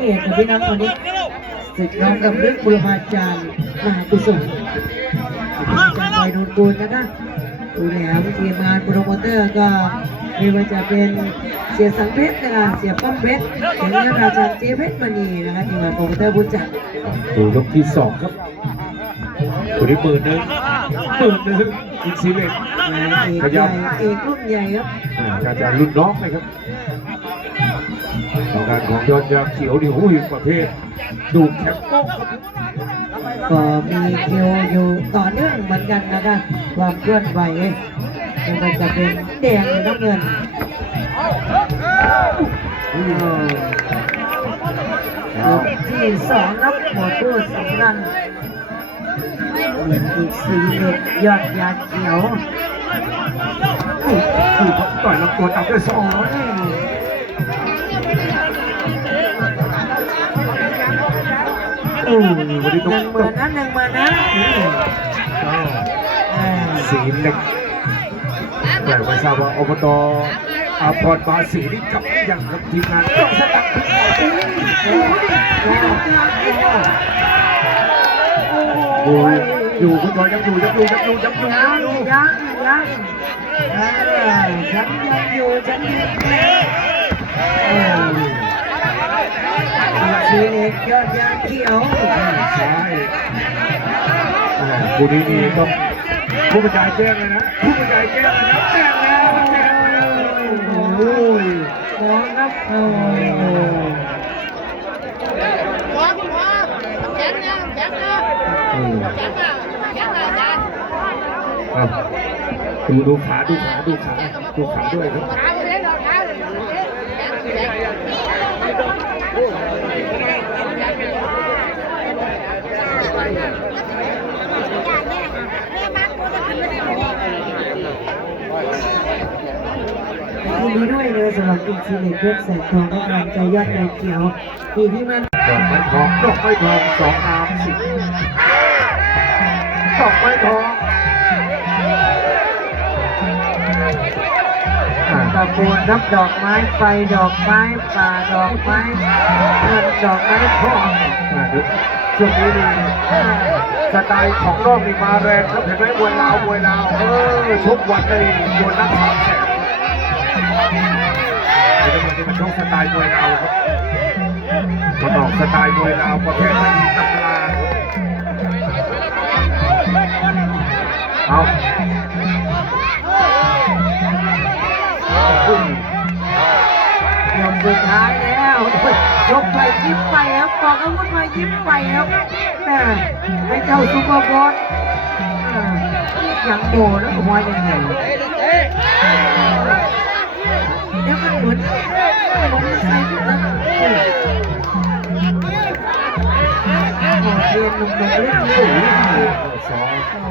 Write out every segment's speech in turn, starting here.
เกียรติพี่น้องคนนี้ศึกน้องกับเรื่องบุรพาจารย์มหากุศลจากไปนูนกูลนะคะดูแลทีมงานโปรโมเตอร์ก็ไม่ว่าจะเป็นเสียสังเพชรนะคะเสียป้อมเพชรเสียนาราจันเจ๊เพชรมณีนะคะทีมงานโปรโมเตอร์บุญจันทร์ดูยกที่สองครับตัวนี้11,000อินซีเล็กขยับเอกรุ่นใหญ่ครับการจะรุ่นน้องเลยครับต่อการของยอดยาเขียวนี่โอ้ยประเภทดูแคปโป๊กก็มีคิวอยู่ต่อเนื่องเหมือนกันนะคะความเคลื่อนไหวมันจะเป็นแดงหรือน้ำเงินที่สองครับหมดตัวสำคัญอีก4 ยอดยาเขียวคือต่อยลำตัวตับด้วย2วันนี้ต้อง1 หมื่นนะสีเล็กแต่ไม่ทราบว่าอบตอาพรบาสีนี่กับยังกับทีมงานต้องสกัดอยู่คุณจอยยังอยู่ยังอยู่ฉันยังชีเอกยอดยาเขียวใช่คู่นี้นี่ต้องผู้บรรยายแจ้งเลยนะผู้บรรยายแจ้งเลยนะแจ้งแล้วโอ้ยมองครับดูขาด้วยครับยินดีด้วยเลยสำหรับอินซีเล็กเพื่อแสงทองและกำลังใจยอดยาเขียวดีที่มันดอกไม้ทอง2 น้ำ10ดอกไม้ทองตะโกนรับดอกไม้ไฟดอกไม้ป่าดอกไม้เงินดอกไม้ทองช่วงนี้นี่สไตล์ของโลกนี่มาแรงครับเห็นไหมมวยลาวชกวันเลยมวยนัก3 แสนในวันนี้มันชกสไตล์มวยลาวครับมันออกสไตล์มวยลาวประเภทไม่มีตำราเอายกสุดท้ายแล้วยกไปยิ้มไปครับกองอาวุธมายิ้มไปครับให้เจ้าซุปเปอร์บอลอย่างโง่แล้วผมว่ายังไงแล้วมันเหมือนผมใส่ถุงแล้วเรียนลงไปเรื่องนี้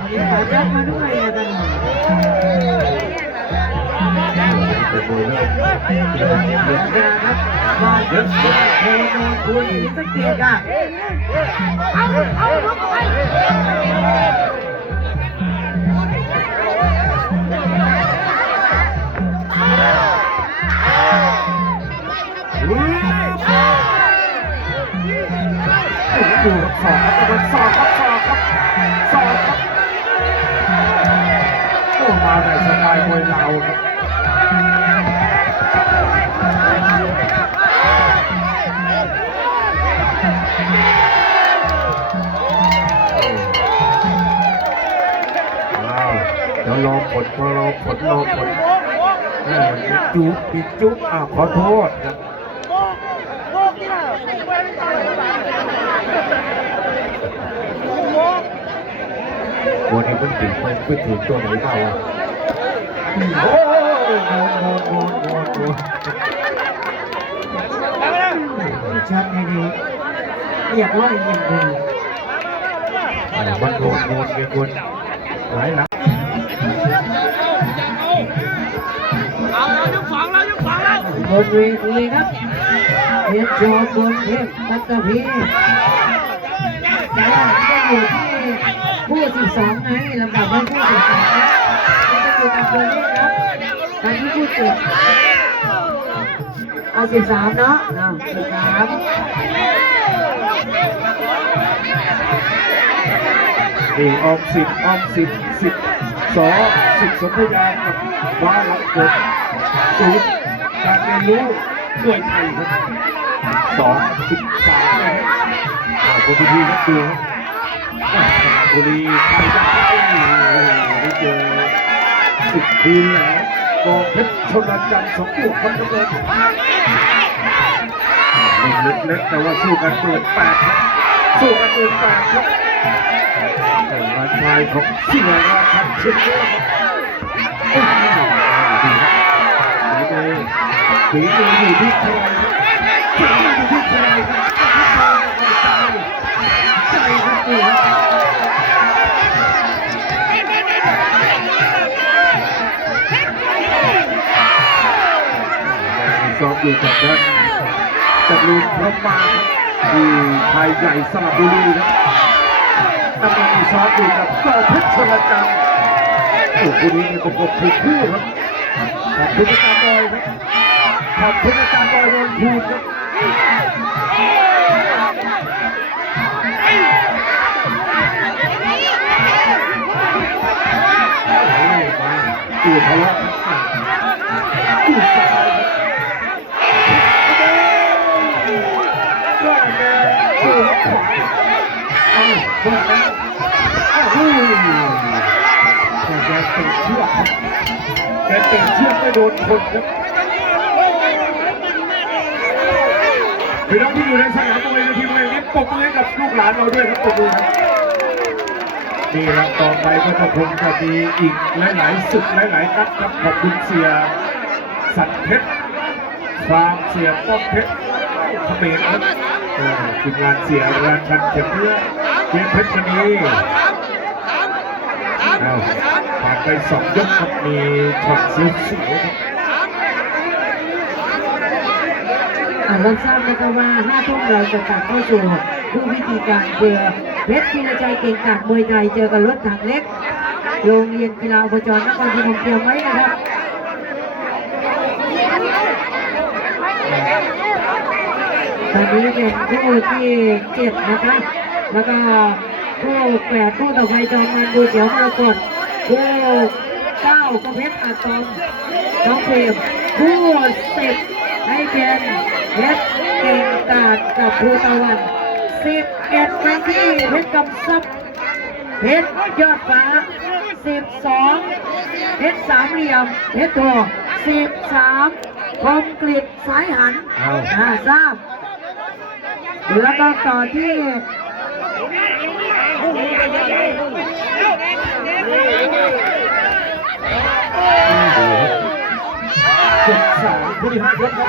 มีขายยักมาด้วยนะตอนนี้ครับมาเยอะโอ้โหคุณสังเกตอ่ะดูครับศอกโอ้มาในสไตล์มวยลาวครับเดี๋ยวรอผลจุ๊บขอโทษครับวันนี้มันถึงตัวไหนเปล่าวะโอ้ชัดไงดีเรียกว่าอย่างไรมันโกนหลายหลังบนเวทีครับเพชรโชว์บนเพชรปัตตภีจะอยู่ที่ผู้12ไงลำดับไว้ผู้12นะจะอยู่กับเพื่อนนี่ครับตอนที่ผู้7เอา13เนาะ13 นี่ออมสิทธิ์สิทธิ์สอสิทธิ์สนธยากับว้าหลังฝนศูนย์การเรียนรู้ด้วยไทยครับ2-13นะครับคนที่ครับดูครับบุรีไทยได้ได้เจอสิบคืนแล้วกองเพชรชนจันทร์สมบูรณ์ครับทุกคนเล็กๆแต่ว่าสู้กันเปิด8ครับสู้กันเปิด8ครับราชายของเสียราชันเชียงรายฝีมืออยู่ที่ใครฝีมืออยู่ที่ใครใจครับตัวซ้อมอยู่กับท่านจรูนพรหมาที่ไทยใหญ่สระบุรีครับกำลังซ้อมอยู่กับกอเพชรชลจันทร์โอ้คู่นี้เป็นประกบถูกคู่ครับขอบคุณอาจารย์บอยครับขอบคุณอาจารย์บอยโดนพูดครับตู้ทะเลาะตู้สายก็แม่ตู้ขวาเอาบ้าแล้วอ้าวแกเตะเชือกแกเตะเชือกไม่โดนคนครับพี่น้องที่อยู่ในสนามมวยทีมมวยนี้ปรบมือให้กับลูกหลานเราด้วยครับปรบมือครับนี่แหละต่อไปก็คงจะมีอีกหลายๆศึกหลายๆนัดครับขอบคุณเสียสัตว์เพชรฟาร์มเสียป้อมเพชรเขมรครับทีมงานเสียราชันเขียนเนื้อเกียรติเพชรมณีผ่านไป2 ยกครับมีช็อตเสียวๆครับเราทราบนะคะว่า5 ทุ่มเราจะกลับเข้าสู่ผู้พิธีการเพื่อเพชรธีรชัยเก่งกาจมวยไทยเจอกับรถถังเล็กโรงเรียนกีฬาอบจนครพนมเตรียมไว้นะครับตอนนี้เป็นคู่ที่7นะคะแล้วก็คู่8คู่ต่อไปจอมมันดูเขียวมรกตคู่9ก็เพชรอาตอมน้องเฟรมคู่10ให้เป็นเพชรเก่งกาจกับภูตะวัน11นาทีเพชรกำซับเพชรยอดฟ้า12เพชรสามเหลี่ยมเพชรทอง13คมกลิดสายหันทราบแล้วก็ต่อที่3ผู้ที่5 ยกครับ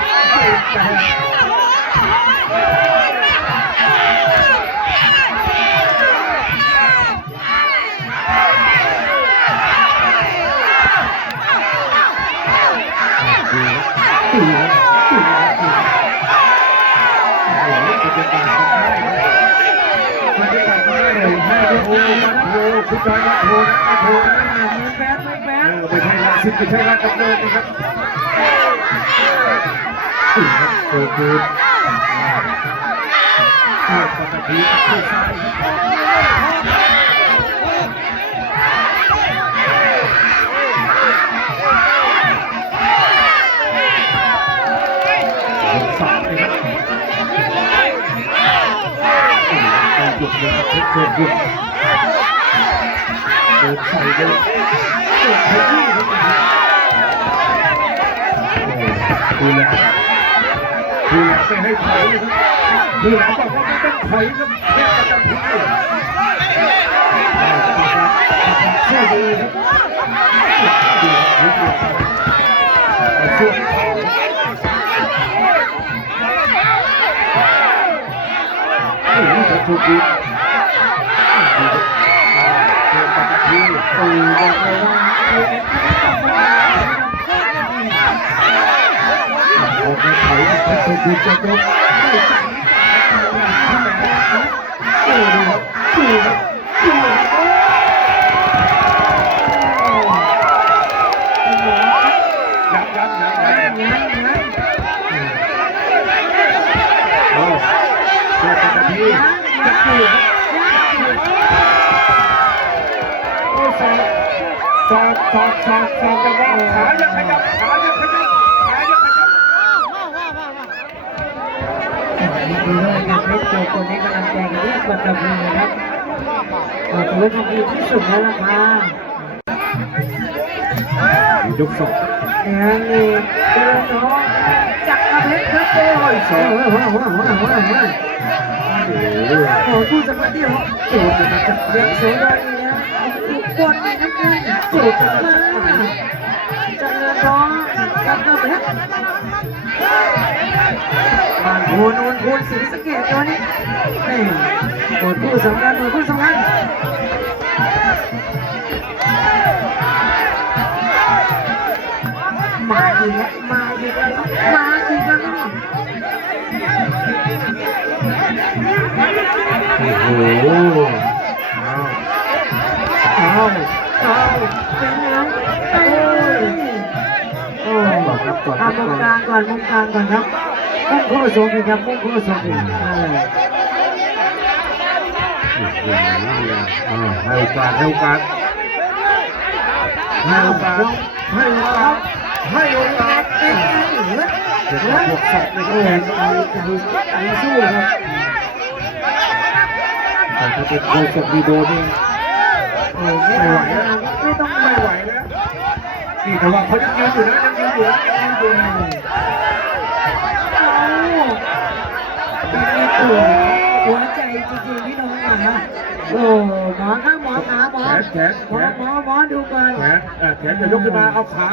คุณจอยมาโทรนะมาโทรนะมือแป๊บไม่ใช่รักสิไม่ใช่รักกับเดินนะครับโอ้โหข้าวปกติข้าวซ้ายสามเลยครับหยุดเลยครับเพชรหยุดเดินใส่เลยเดินขยี้ครับดูแลไม่ให้ถอยครับดูแลบอกว่าไม่ต้องถอยครับแค่ประจำที่สู้ดีครับสู้จะถูกดีบอกเลยว่าโอ้โหถอยเพชรดูจะยกไม่ใส่ดูโอ้เพื่อจะดีจะดู สอบจังหวะขาอย่าขยับขาอย่าขยับขาอย่าขยับ นี่คือเรื่องการเล่นโจมตัวนี้กำลังใจกันที่ปัตตานีครับถือว่าทำดีที่สุดแล้วล่ะค่ะ ยกสอง เนี่ยนี่คือน้องจักรเพชรครับโอ้ยสองโอ้ผู้สมัครเดียวโอ้จะมาจับเลี้ยงโซ่ได้แล้วกดในน้ำเงินจุดมาจักรน้องจักรเพชรบ้านโพนูนพูนศรีสะเกษตัวนี้นี่กดผู้สำคัญผู้สำคัญมาอีกแล้วมาอีกแล้วมาอีกแล้ว โอ้โหเอาเป็นไงโอ้มุมกลางก่อนมุมกลางก่อนครับมุ่งโค้งสูงครับมุ่งโค้งสูงให้โอกาสให้โอกาสให้โอกาสให้โอกาสให้โอกาสเป็นไงเดี๋ยวบวกสองในคะแนน ใจสู้ครับ แต่ถ้าเป็นโคศกดีโดนี่ โอ้ไม่ไหวแล้วไม่ต้อง ไม่ไหวแล้วนี่แต่ว่าเขายังยืนอยู่นะยังยืนอยู่นะ หัวใจจริงๆพี่น้องนะโอ้หมอครับหมอดูก่อน แขนจะยกขึ้นมาเอาขา